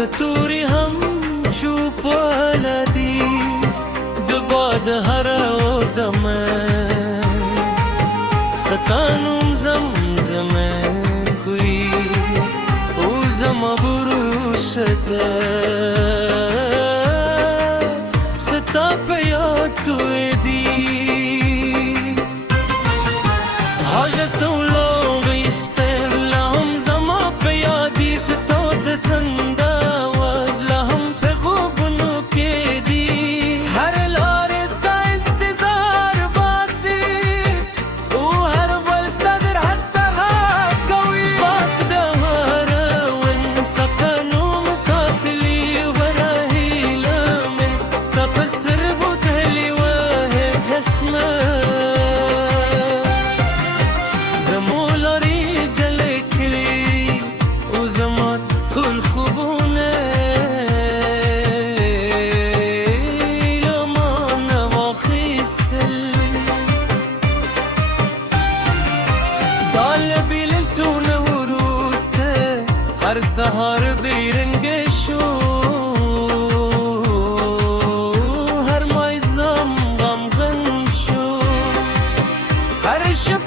ستوري هم شوف ولا دي دباد هر دمه ستانم زمزمه کوي او زما بروشته ستا په یاد توی دی هاگه سولو غیسته لهم زما په یادی ستا دتنده واز لهم په غوبنو که دی هر لار ستا انتظار باسی او هر بل ستا در حد ستا غاب کوي بات دواره ون سکنو مساتلی ورهیله من ستا پسر بودلی وه کشمه زمولاری جلی کلی او زمان کل خوبونه لمان واخیستل ستال بیلتونه وروسته هر سهار بیرنگشو هر مایزم غمغن شو هر شب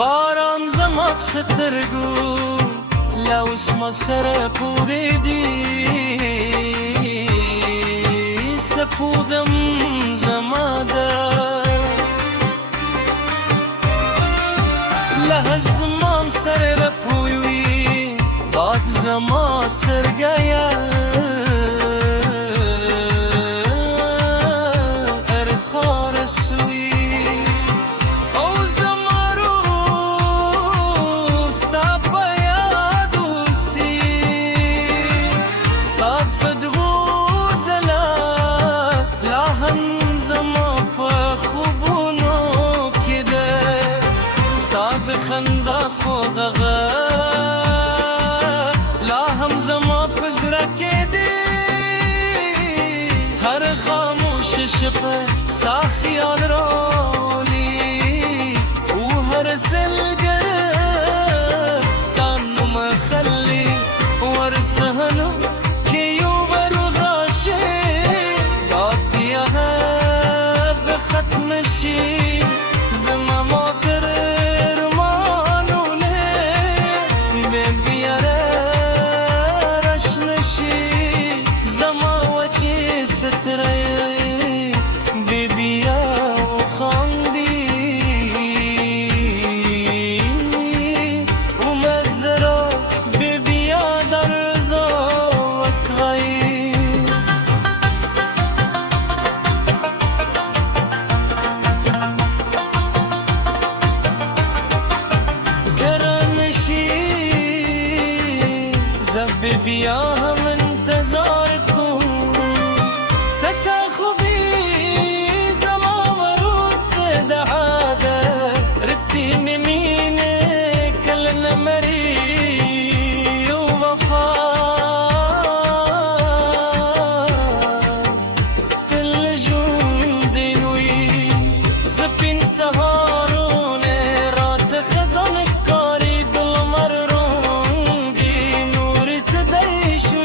باران زمات سترگو لوس ما سر پوریدی سپودم زماده لحظمان سر رپویوی باد زما سرگیه ارخار سوی خنده خودغه لا هم زما پزرکه دی هر خاموش شپه ستا خیال رالی او هر سلگره ستا نم خلی ورسهنو که یو برو غاشه دادیه به ختمشی زما مادر بیا هم انتظار کن سکا خوبی زما وروست دعاده رتی نمینه کل نمری و وفا تل جون دنوی سپین سهارونه رات خزان کاری دل مر رونگی نور سدیشو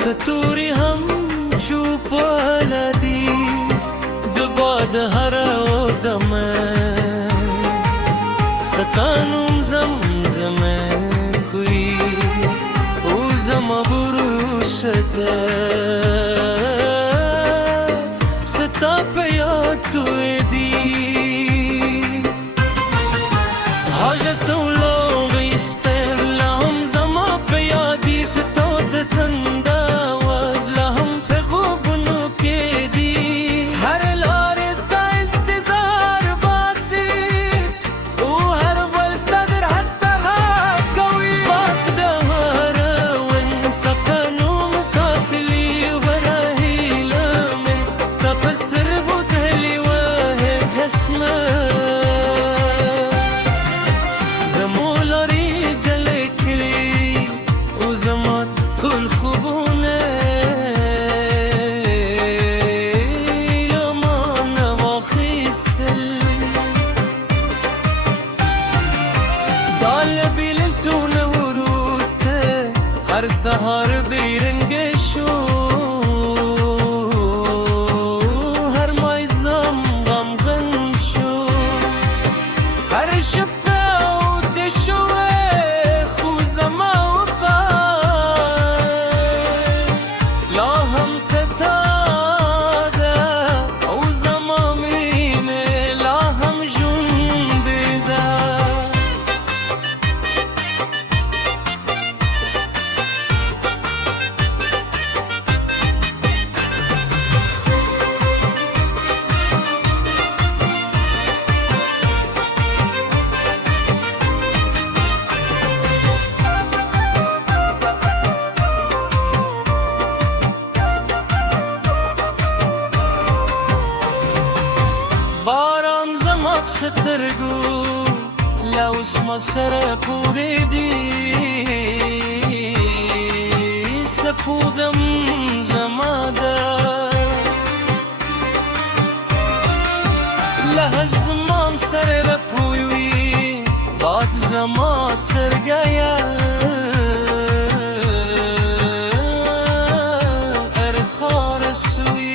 ستوری هم چوب ولدی دباد هر دمه ستانم زمزمه کوی او زما بروشته ستا پیاد توی دی حاجه سولو بیشتر لهم زما پیادی ستا دتنده واز لهم پگو بنو که دی هر لارستا انتظار باسی او هر بلستا در حدستا هات قوی بات دهاره ون سقنو مساتلی وراهی لمن ستا پسر بودهلی وهم هشمه زمولاری جلی کلی او زمان کل خوبونه لما نواخیستل ستال بیلتونه و روسته هر سهار بیرنگشو هر مایزم غمغن شو هر شب باران زمات شترگو لوس ما سر پوریدی سپودم زماده لحظمان سر رپویوی باد زما سرگایا ارخار سوی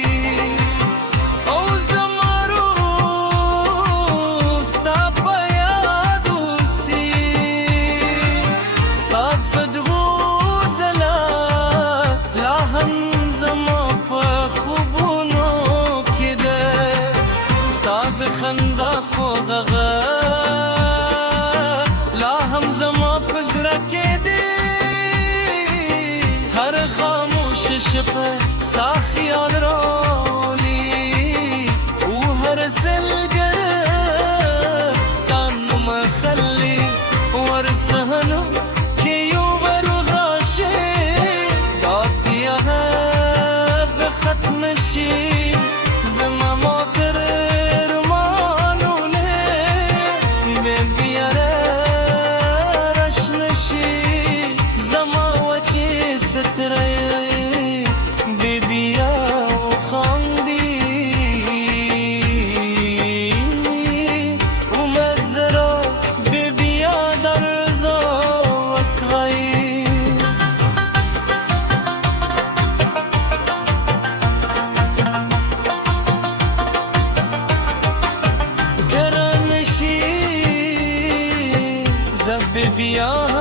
خندا خوغه لا هم زما پزرکه دی هر خاموش شپه ستا خیال رالی او هر سلگره ستا نم خلی ورسهنو که یو برو غاشه داتی به ختمشی زما ماتر ستري ببيا وخاندي ومتزرع ببيا درزا وكغي كرنشي زف ببيا